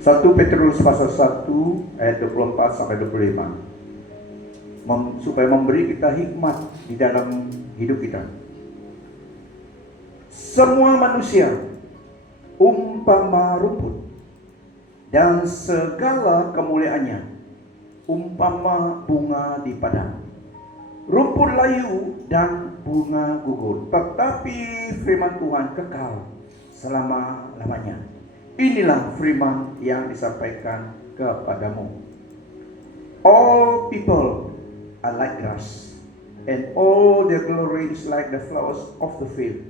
1 Petrus pasal 1 ayat 24 sampai 25. Supaya memberi kita hikmat di dalam hidup kita. Semua manusia umpama rumput, dan segala kemuliaannya umpama bunga di padang. Rumput layu dan bunga gugur, tetapi firman Tuhan kekal selama-lamanya. Inilah firman yang disampaikan kepadamu. All people are like grass, and all their glory is like the flowers of the field.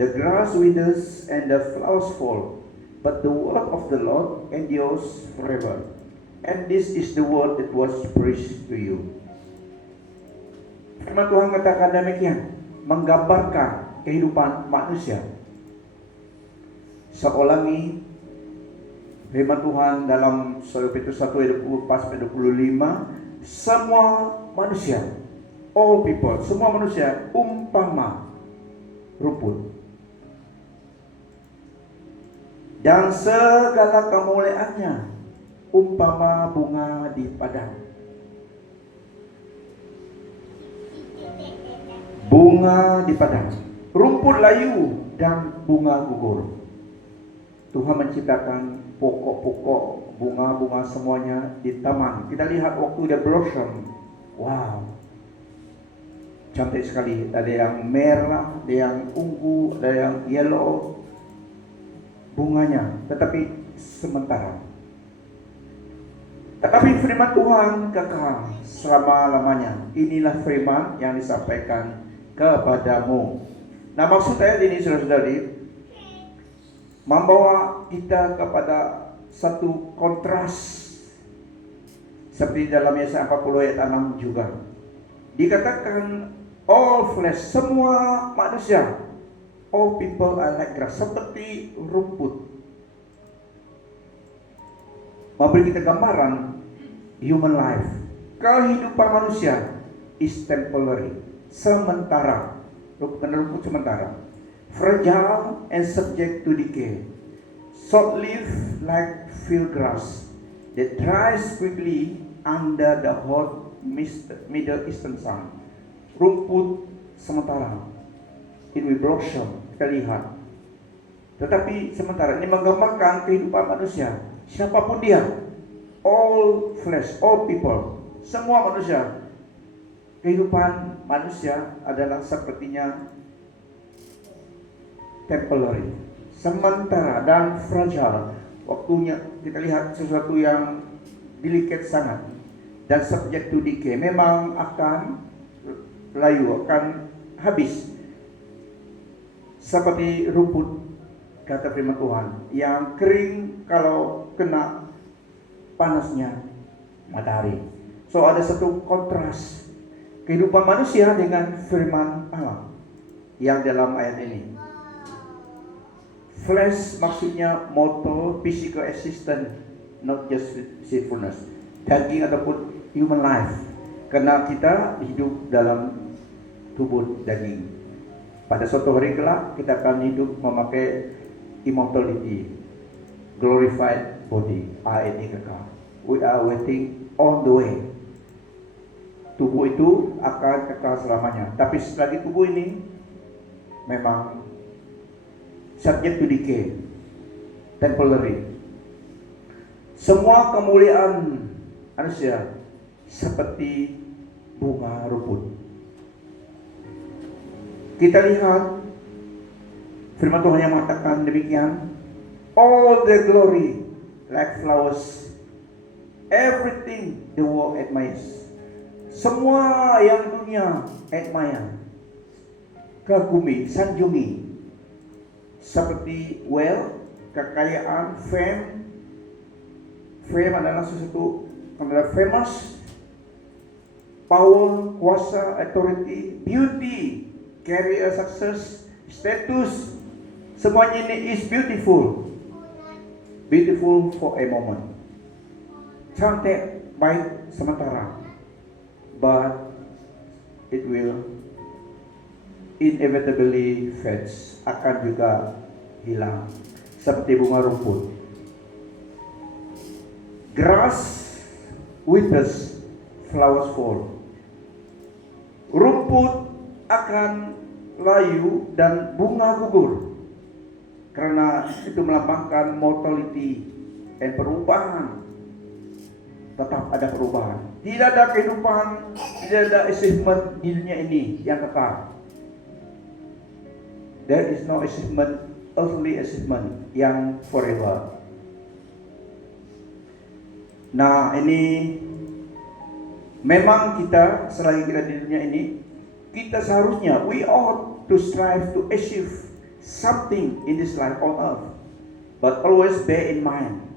The grass withers and the flowers fall, but the word of the Lord endures forever. And this is the word that was preached to you. Firman Tuhan katakan demikian, menggambarkan kehidupan manusia. Seolah ini firman Tuhan dalam 1 Petrus 1 ayat 24-25, semua manusia, all people, semua manusia umpama rumput, dan segala kemuliaannya umpama bunga di padang. Bunga di padang, rumput layu dan bunga gugur. Tuhan menciptakan pokok-pokok, bunga-bunga semuanya di taman. Kita lihat waktu dia blossom, wow, cantik sekali. Ada yang merah, ada yang ungu, ada yang yellow bunganya, tetapi sementara. Tetapi firman Tuhan kekal selama-lamanya. Inilah firman yang disampaikan kepadamu. Nah, maksud ayat ini, saudara-saudari, membawa kita kepada satu kontras seperti dalam Yesaya 40 ayat 6 juga. Dikatakan all flesh, semua manusia, all people are like grass, seperti rumput. Memberi kita gambaran human life. Kehidupan manusia is temporary, sementara. Rumput sementara. Fragile and subject to decay. Short-lived like field grass that dries quickly under the hot Middle Eastern sun. Rumput sementara. It will blossom, kita lihat. Tetapi sementara, ini menggambarkan kehidupan manusia. Siapapun dia, all flesh, all people, semua manusia. Kehidupan manusia adalah sepertinya temporary, sementara dan fragile. Waktunya kita lihat sesuatu yang delicate sangat dan subject to decay. Memang akan layu, akan habis. Seperti rumput, kata firman Tuhan, yang kering kalau kena panasnya matahari. So ada satu kontras kehidupan manusia dengan firman Allah yang dalam ayat ini. Flesh maksudnya mortal, physical existence, not just sinfulness. Daging ataupun human life, karena kita hidup dalam tubuh daging. Pada suatu hari kelak kita akan hidup memakai immortality, glorified body, AED kekal. We are waiting on the way. Tubuh itu akan kekal selamanya. Tapi selagi tubuh ini memang subject to decay, temporary. Semua kemuliaan manusia seperti bunga rumput. Kita lihat firman Tuhan yang mengatakan demikian, all the glory like flowers, everything the world admires. Semua yang dunia admire, kagumi, sanjungi, seperti wealth, kekayaan, fame. Fame adalah sesuatu adalah famous, power, kuasa, authority, beauty, career success, status. Semuanya ini is beautiful. Beautiful for a moment. Cantik, baik sementara. But it will inevitably fades, akan juga hilang seperti bunga rumput. Grass withers, flowers fall. Rumput akan layu dan bunga gugur. Karena itu melambangkan mortality dan perubahan. Tetap ada perubahan. Tidak ada kehidupan, tidak ada achievement di dunia ini yang kekal. There is no achievement, earthly achievement yang forever. Nah, ini memang kita selagi kita di dunia ini, kita seharusnya we ought to strive to achieve something in this life on earth. But always bear in mind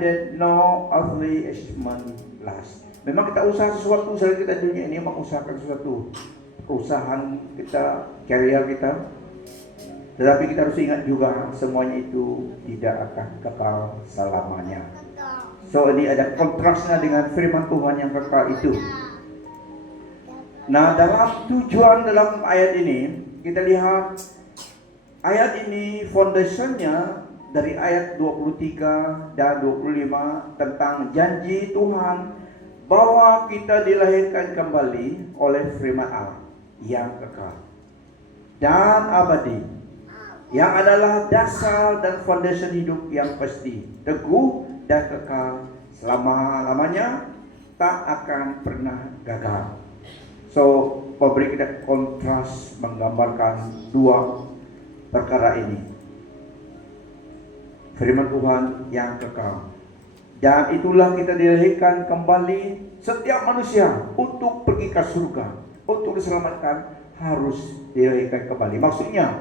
that no earthly achievement lasts. Memang kita usaha sesuatu selagi kita di dunia ini, mengusahakan sesuatu, perusahaan kita, career kita. Tetapi kita harus ingat juga semuanya itu tidak akan kekal selamanya. So ini ada kontrasnya dengan firman Tuhan yang kekal itu. Nah, dalam tujuan dalam ayat ini, kita lihat ayat ini foundationnya dari ayat 23 dan 25 tentang janji Tuhan bahwa kita dilahirkan kembali oleh firman Allah yang kekal dan abadi, yang adalah dasar dan foundation hidup yang pasti, teguh dan kekal selama-lamanya, tak akan pernah gagal. So, memberi kita kontras menggambarkan dua perkara ini. Firman Tuhan yang kekal. Dan itulah kita dilahirkan kembali setiap manusia untuk pergi ke surga. Untuk diselamatkan harus dilahirkan kembali. Maksudnya,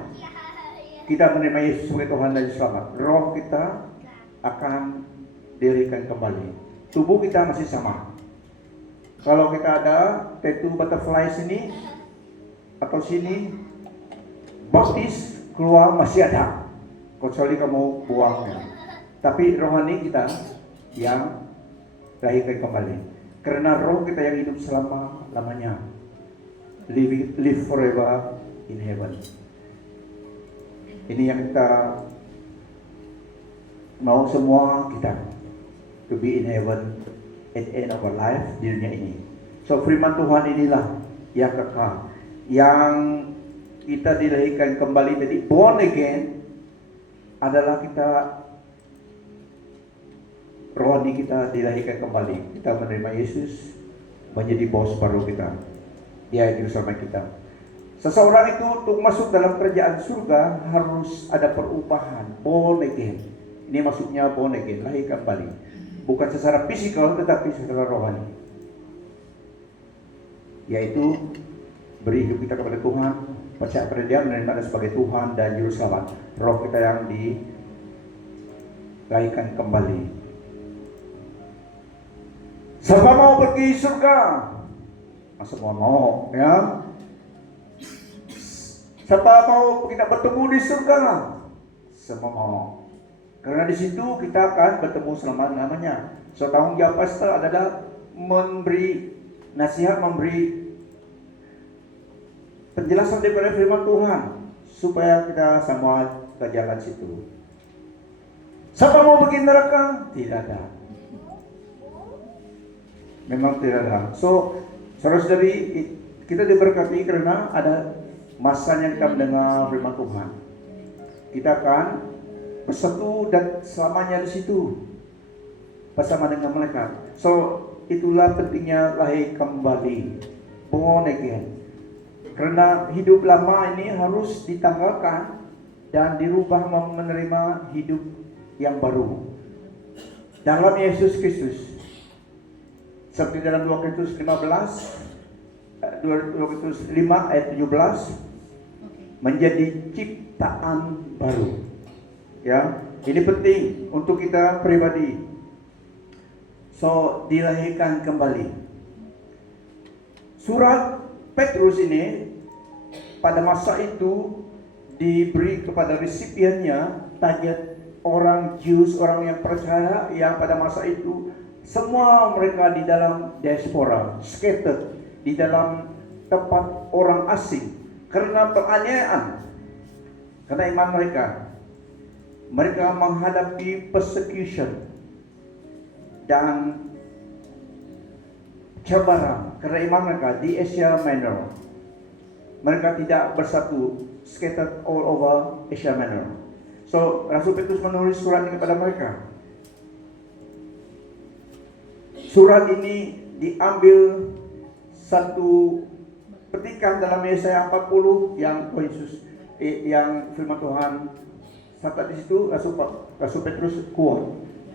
kita menerima Yesus sebagai Tuhan dan Selamat. Roh kita akan dilahirkan kembali. Tubuh kita masih sama. Kalau kita ada tattoo butterfly sini atau sini, baptis keluar masih ada, kecuali kamu buangnya. Tapi rohani kita yang lahirkan kembali. Karena roh kita yang hidup selama-lamanya, live forever in heaven. Ini yang kita mau semua kita, to be in heaven at the end of our life di dunia ini. So firman Tuhan inilah yang kekal, yang kita dilahirkan kembali. Jadi born again adalah kita, rohani kita dilahirkan kembali. Kita menerima Yesus menjadi bos baru kita. Dia yang bersama kita. Seseorang itu untuk masuk dalam kerajaan surga harus ada perubahan, born again. Ini maksudnya born again, lahir kembali. Bukan secara fisikal tetapi secara rohani. Yaitu beri hidup kita kepada Tuhan, percaya pada Dia, menerima Dia sebagai Tuhan dan Juru Selamat. Roh kita yang dilahirkan kembali. Siapa mau pergi surga? Semua mau, ya. Siapa mau kita bertemu di surga? Semua mau. Karena di situ kita akan bertemu selama-lamanya. So tanggung jawab pastor adalah memberi nasihat, memberi penjelasan daripada firman Tuhan supaya kita semua ke jalan situ. Siapa mau pergi neraka? Tidak ada. Memang tidak ada. So saudara-saudari, kita diberkati karena ada masanya kita mendengar firman Tuhan. Kita akan bersatu dan selamanya di situ bersama dengan mereka. So itulah pentingnya lahir kembali, born again. Karena hidup lama ini harus ditanggalkan dan dirubah menerima hidup yang baru dalam Yesus Kristus. Seperti dalam 2 Korintus 5 ayat 17, menjadi ciptaan baru. Ya, ini penting untuk kita pribadi. So, dilahirkan kembali. Surat Petrus ini pada masa itu diberi kepada resipiennya, target orang Jews, orang yang percaya yang pada masa itu semua mereka di dalam diaspora, scattered di dalam tempat orang asing karena penganiayaan, karena iman mereka. Mereka menghadapi persecution. dan cabaran karena iman mereka di Asia Minor. Mereka tidak bersatu, scattered all over Asia Minor. So Rasul Petrus menulis surat ini kepada mereka. Surat ini diambil satu petikan dalam Yesaya 40 yang Yesus yang firman Tuhan sampai di situ Rasul Petrus kuat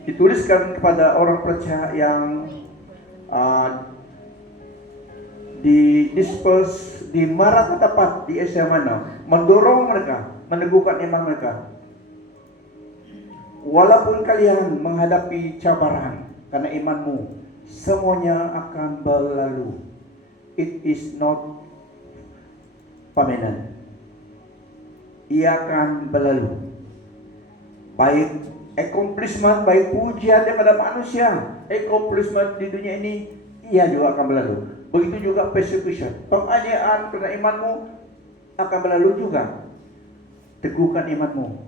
dituliskan kepada orang percaya yang di disperse di Marat tepat di Asia Minor, mendorong mereka, meneguhkan iman mereka. Walaupun kalian menghadapi cabaran karena imanmu, semuanya akan berlalu. It is not permanent. Ia akan berlalu. Baik accomplishment, baik pujian daripada manusia, accomplishment di dunia ini, ia juga akan berlalu. Begitu juga persecution, penganiayaan karena imanmu akan berlalu juga. Teguhkan imanmu.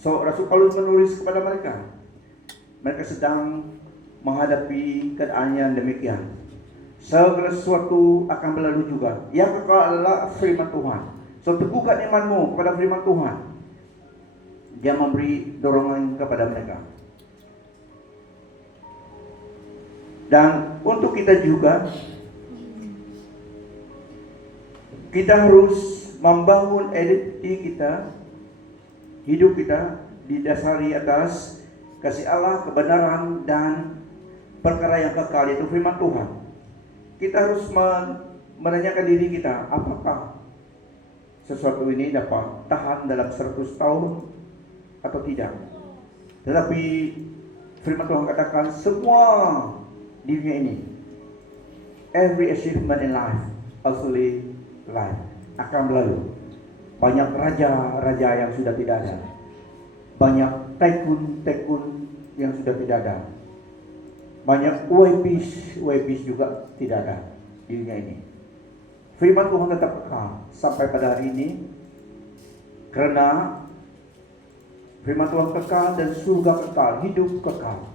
So Rasul Paulus menulis kepada mereka. Mereka sedang menghadapi keadaan yang demikian. Segala sesuatu akan berlalu juga. Yang kekal adalah firman Tuhan. So teguhkan imanmu kepada firman Tuhan. Dia memberi dorongan kepada mereka. Dan untuk kita juga, kita harus membangun identiti kita, hidup kita didasari atas kasih Allah, kebenaran, dan perkara yang kekal, yaitu firman Tuhan. Kita harus menanyakan diri kita, apakah sesuatu ini dapat tahan dalam 100 tahun atau tidak. Tetapi firman Tuhan katakan semua di dunia ini, every achievement in life, earthly life, akan berlalu. Banyak raja-raja yang sudah tidak ada. Banyak tycoon yang sudah tidak ada. Banyak webis juga tidak ada di dunia ini. Firman Tuhan tetap kekal sampai pada hari ini. Karena firman Tuhan kekal dan surga kekal, hidup kekal.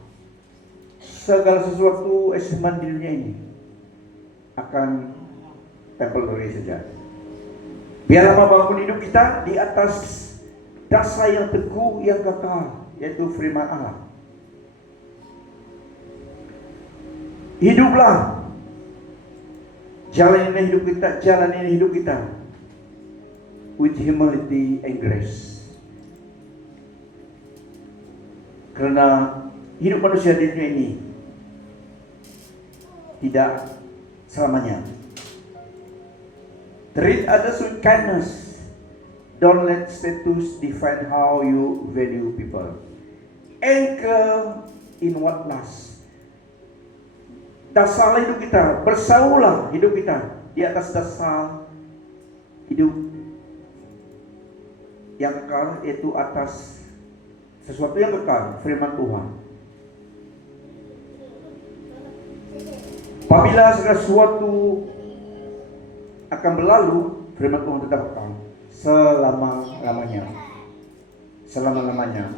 Segala sesuatu achievement di dunia ini akan temporary saja. Biarlah membangun hidup kita di atas dasar yang teguh, yang kekal, yaitu firman Allah. Hiduplah jalan ini hidup kita with humility and grace. Karena hidup manusia di dunia ini tidak selamanya. Treat others with kindness. Don't let status define how you value people. Anchor in what lasts. Dasar hidup kita, bersaulah hidup kita di atas dasar hidup yang kekal, yaitu atas sesuatu yang kekal, firman Tuhan. Apabila segala sesuatu akan berlalu, firman Tuhan tetap kekal selama-lamanya.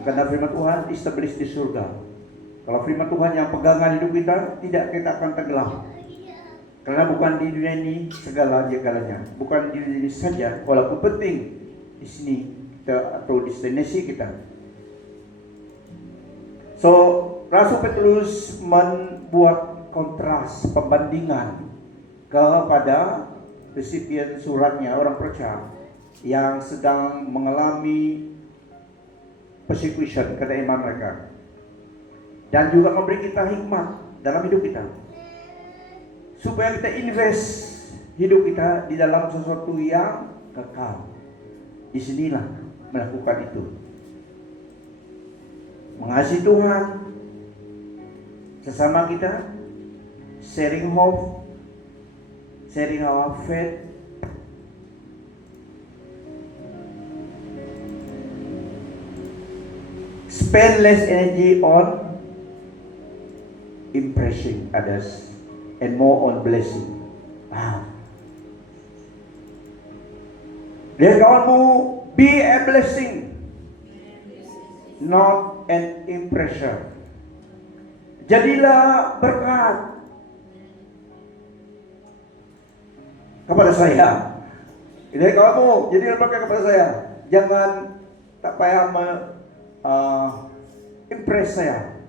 Karena firman Tuhan established di surga. Kalau firman Tuhan yang pegangan hidup kita, tidak kita akan tenggelam. Karena bukan di dunia ini segala-galanya, bukan di dunia ini saja, walaupun penting di sini kita, atau destinasi kita. So, Rasul Petrus membuat kontras, pembandingan kepada resipien suratnya, orang percaya yang sedang mengalami persecution karena iman mereka, dan juga memberi kita hikmat dalam hidup kita supaya kita invest hidup kita di dalam sesuatu yang kekal. Disinilah melakukan itu, mengasihi Tuhan, sesama kita, sharing hope, sharing our faith, spend less energy on impressing others and more on blessing. Lihat kawanmu, be a blessing, not an impressor. Jadilah berkat kepada saya. Jadi kamu jadilah berkat kepada saya. Jangan tak payah impress saya,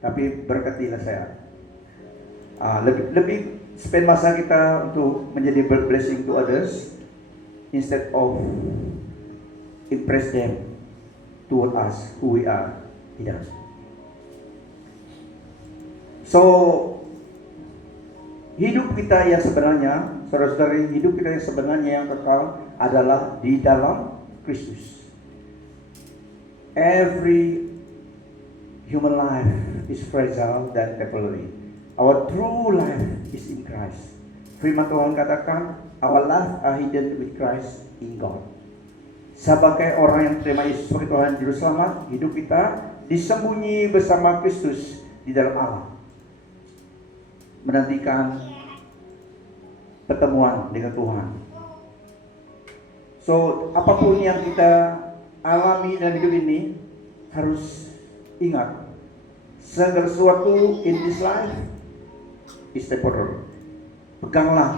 tapi berkatilah saya. Lebih spend masa kita untuk menjadi blessing to others instead of impress them toward us who we are. Tidak. So hidup kita yang sebenarnya, saudara-saudari, hidup kita yang sebenarnya yang kekal adalah di dalam Kristus. Every human life is fragile dan temporary. Our true life is in Christ. Firman Tuhan katakan, our life are hidden with Christ in God. Sebagai orang yang terima Yesus sebagai Tuhan Juru Selamat, hidup kita disembunyi bersama Kristus di dalam Allah, menantikan pertemuan dengan Tuhan. So, apapun yang kita alami dalam hidup ini, harus ingat, segala sesuatu in this life is temporary. Peganglah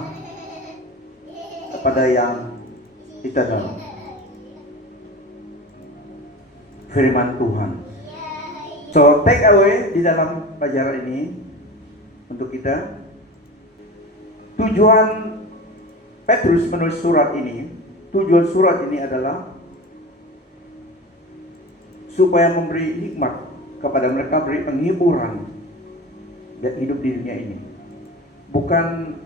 kepada yang kita dalam firman Tuhan. So, take away di dalam pelajaran ini untuk kita, tujuan Petrus menulis surat ini, tujuan surat ini adalah supaya memberi hikmat kepada mereka, beri penghiburan dan hidup di dunia ini. Bukan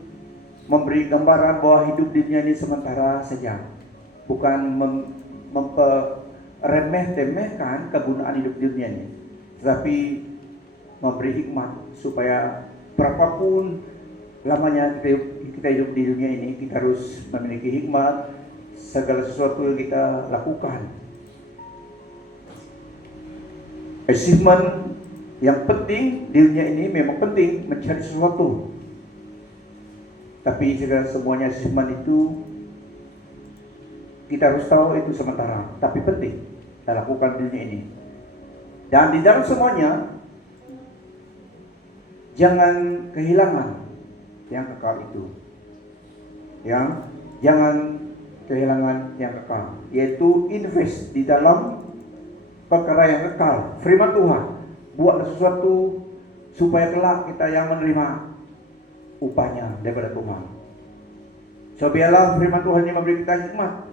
memberi gambaran bahwa hidup di dunia ini sementara saja. Bukan remeh-temehkan kegunaan hidup di dunia ini, tetapi memberi hikmat supaya berapapun lamanya kita hidup di dunia ini, kita harus memiliki hikmat segala sesuatu yang kita lakukan. Achievement yang penting di dunia ini memang penting, mencari sesuatu. Tapi segala semuanya achievement itu kita harus tahu itu sementara, tapi penting kita lakukan di dunia ini. Dan di dalam semuanya jangan kehilangan yang kekal itu. Jangan kehilangan yang kekal, yaitu invest di dalam perkara yang kekal. Firman Tuhan, buatlah sesuatu supaya kelak kita yang menerima upahnya daripada Tuhan. So biarlah firman Tuhan yang memberi kita hikmat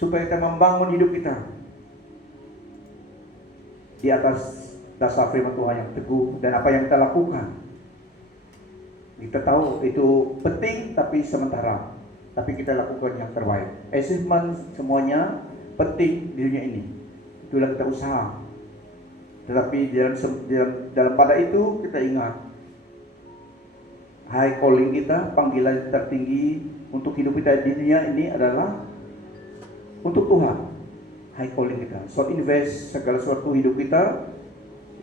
supaya kita membangun hidup kita di atas dasar firman Tuhan yang teguh, dan apa yang kita lakukan kita tahu itu penting tapi sementara, tapi kita lakukan yang terbaik. Achievement semuanya penting di dunia ini, itulah kita usaha. Tetapi dalam pada itu kita ingat high calling kita, panggilan tertinggi untuk hidup kita di dunia ini adalah untuk Tuhan. High calling kita. So invest segala sesuatu hidup kita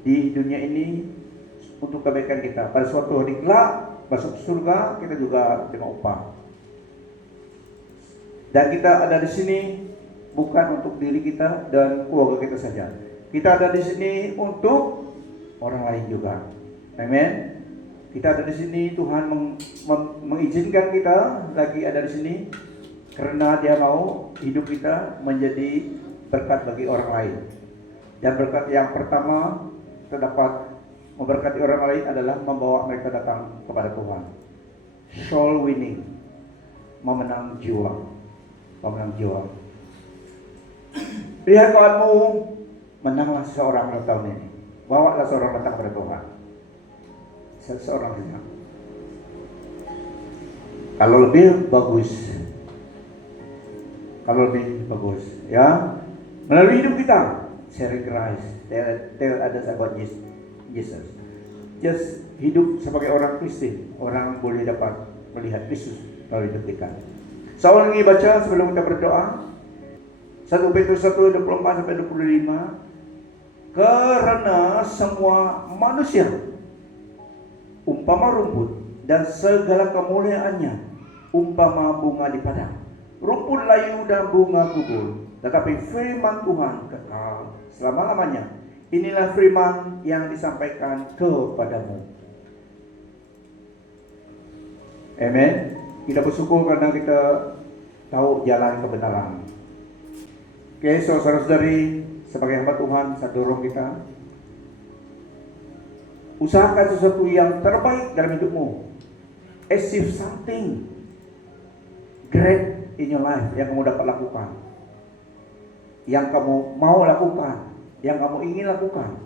di dunia ini untuk kebaikan kita. Pada suatu hari kelak masuk surga, kita juga terima upah. Dan kita ada di sini bukan untuk diri kita dan keluarga kita saja. Kita ada di sini untuk orang lain juga. Amin. Kita ada di sini, Tuhan mengizinkan kita lagi ada di sini karena Dia mau hidup kita menjadi berkat bagi orang lain. Dan berkat yang pertama kita dapat memberkati orang lain adalah membawa mereka datang kepada Tuhan. Soul winning, memenang jiwa, memenang jiwa. Lihat kawanmu, menanglah seorang pada tahun ini. Bawalah seorang datang kepada Tuhan. Seseorang saja. Kalau lebih bagus, ya, melalui hidup kita, sharing Christ, tell others about Jesus. Just hidup sebagai orang Kristen, orang boleh dapat melihat Yesus melalui hidup kita. Saya lagi baca sebelum kita berdoa. 1 Petrus 1:24-25. Karena semua manusia umpama rumput, dan segala kemuliaannya umpama bunga di padang. Rumput layu dan bunga gugur, tetapi firman Tuhan kekal selama-lamanya. Inilah firman yang disampaikan kepadamu. Amen. Kita bersyukur karena kita tahu jalan kebenaran. Oke, saudara-saudari, sebagai hamba Tuhan, saya dorong kita usahakan sesuatu yang terbaik dalam hidupmu. Achieve something great in your life yang kamu dapat lakukan, yang kamu mau lakukan, yang kamu ingin lakukan.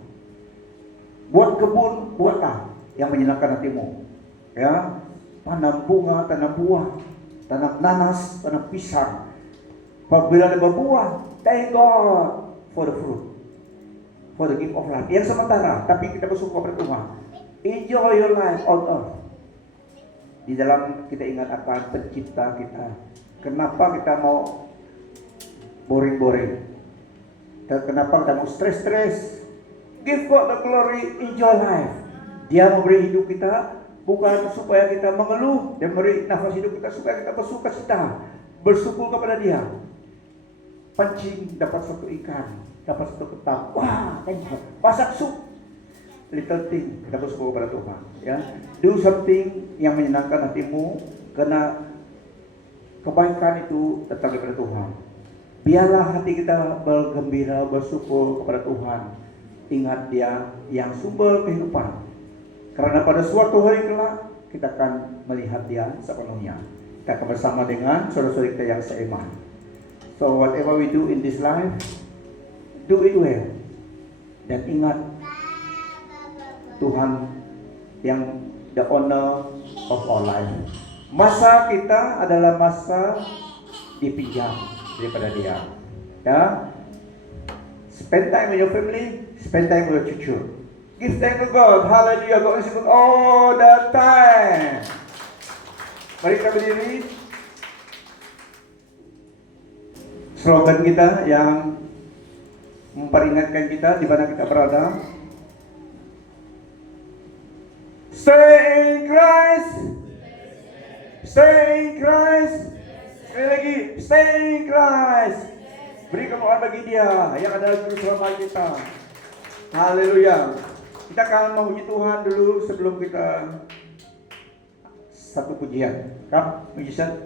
Buat kebun, buatlah yang menyenangkan hatimu. Ya, tanam bunga, tanam buah, tanam nanas, tanam pisang. Apabila ada berbuah, thank God for the fruit, for the gift of life. Yang sementara, tapi kita bersyukur pada Tuhan. Enjoy your life on earth. Di dalam kita ingat akan pencipta kita. Kenapa kita mau boring-boring? Kenapa kita mau stres-stres? Give God the glory, enjoy life. Dia memberi hidup kita bukan supaya kita mengeluh. Dia memberi nafas hidup kita supaya kita bersuka cita, bersyukur kepada Dia. Pancing dapat satu ikan, dapat satu ketam. Wah, enak. Masak sup. Little thing, kita bersyukur kepada Tuhan. Ya, do something yang menyenangkan hatimu, karena kebaikan itu datang daripada Tuhan. Biarlah hati kita bergembira, bersyukur kepada Tuhan. Ingat Dia yang sumber kehidupan. Karena pada suatu hari kelak kita akan melihat Dia sepenuhnya. Kita akan bersama dengan saudara-saudara kita yang seiman. So whatever we do in this life, do it well. Dan ingat Tuhan yang the owner of our life. Masa kita adalah masa dipinjam daripada Dia. Ya. Spend time with your family, spend time with your children. Give thanks to God. Hallelujah. God is good all the time. Mari kita berdiri. Slogan kita yang memperingatkan kita di mana kita berada. Stay in Christ. Stay in Christ. Sekali lagi, stay in Christ. Beri kemuliaan bagi Dia yang adalah juru selamat kita. Haleluya. Kita akan memuji Tuhan dulu sebelum kita satu pujian. Kap, musician.